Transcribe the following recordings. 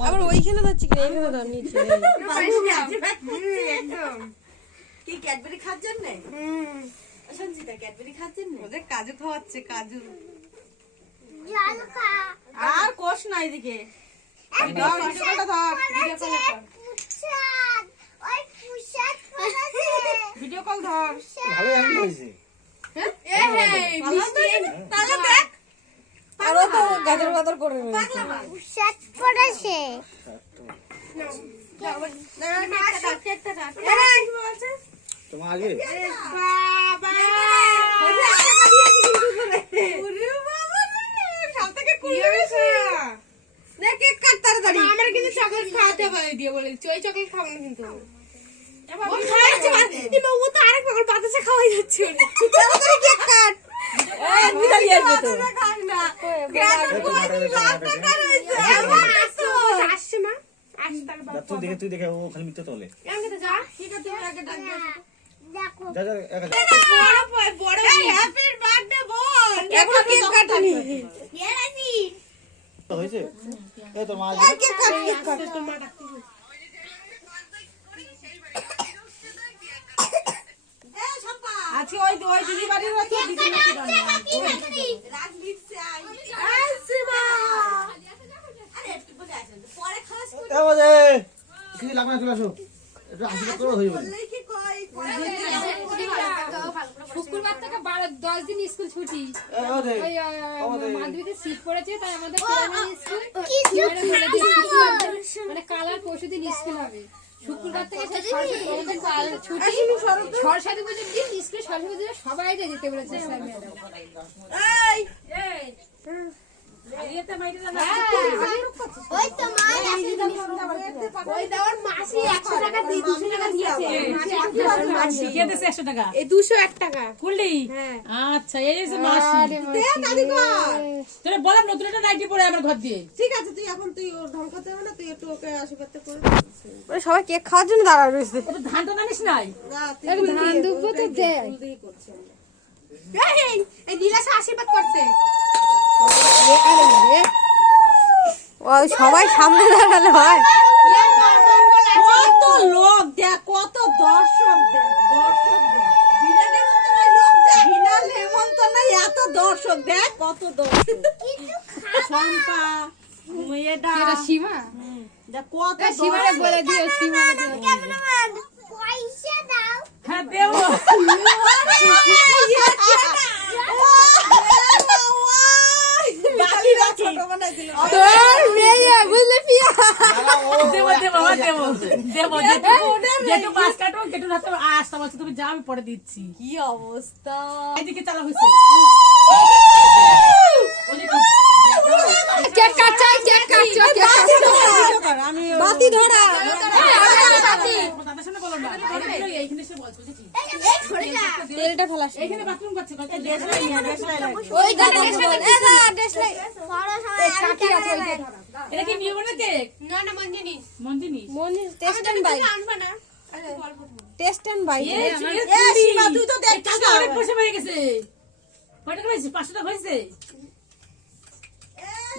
আবার ওইখানে যাচ্ছি কি এইখানে ধর নিচে কি ক্যাডবেরি খাওয়ার জন্য সঞ্জিতা ক্যাডবেরি খাওয়ার জন্য ওদের কাজু খাওয়াচ্ছে কাজু আর কোষ না এদিকে ভিডিও কল ধর ভালো আমি হইছে আরো তো গাদর গাদর করে তোমার আগে আমার কিন্তু চকলেট খাওয়াতে হবে দিয়ে বলে ওই চকলেট খাবো না কিন্তু ও তো আরেক পাগল বাতাসে খাওয়াই যাচ্ছে তুই দেখে ও খালি মিথ্যে তোলে হয়েছে এই তোর মা আজকে ওই দিদি বাড়ির রাতে দিদি রাত লিখছে পরে খাস কিছু লাগবে না চলে আসো একটু আশীর্বাদ করো হয়ে যাবে শুক্রবার থেকে 10 দিন স্কুল ছুটি মাধ্যমিকে সিট পড়েছে তাই আমাদের মানে কালার পরশুদিন স্কুল হবে শুক্রবার থেকে ছুটি সরস্বতী পুজোর দিন স্কুলে সরস্বতী পুজো সবাই যেতে বলেছে স্যার ম্যাডাম বললাম নতুন একটা নাইটি পরে আমার ঘর দিয়ে ঠিক আছে তুই এখন তুই ওর ঢং করতে হবে না তুই একটু ওকে আশীর্বাদ করে সবাই কেক খাওয়ার জন্য দাঁড়া রয়েছে ধানটা জানিস নাই ধান দুব্বো তো দেয় এই নীলাশা আশীর্বাদ করছে ওই সবাই সামনে দাঁড়ালে হয় কত লোক দেখ কত দর্শক দেখ বিনা নেমন্তন্ন এত দর্শক দেখ কত দর্শক শম্পা এটা সীমা দেখ কত সীমারে বলে দিও সীমা পয়সা দাও হ্যাঁ দেব তুমি যা আমি পরে দিচ্ছি কি অবস্থা এদিকে চালা হয়েছে কেক কাটছে কেক কাটছে আমি বাতি ধরা দাদার সামনে বলো না এইখানে এসে বলছো বুঝেছি তেলটা ফেলাস এইখানে বাথরুম করছে ওই দাদা দেশলাই কাকি আছে ওই এটা কি নিয়ে বলে কেক না না মঞ্জিনি মন্দিনী মনি টেস্ট এন্ড বাই আনবা না টেস্ট এন্ড বাই তুই তো দেখ টাকা অনেক পয়সা হয়ে গেছে কত টাকা হয়েছে 500 টাকা হয়েছে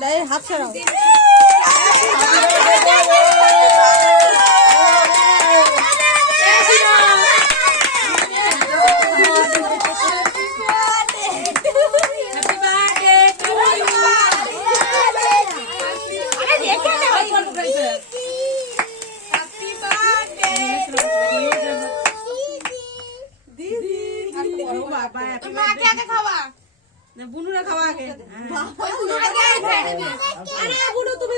দাই হাত ছাড়াও বুনুরা খাওয়া আগে ওই বুনুরা খাওয়া আরে বুনু তুমি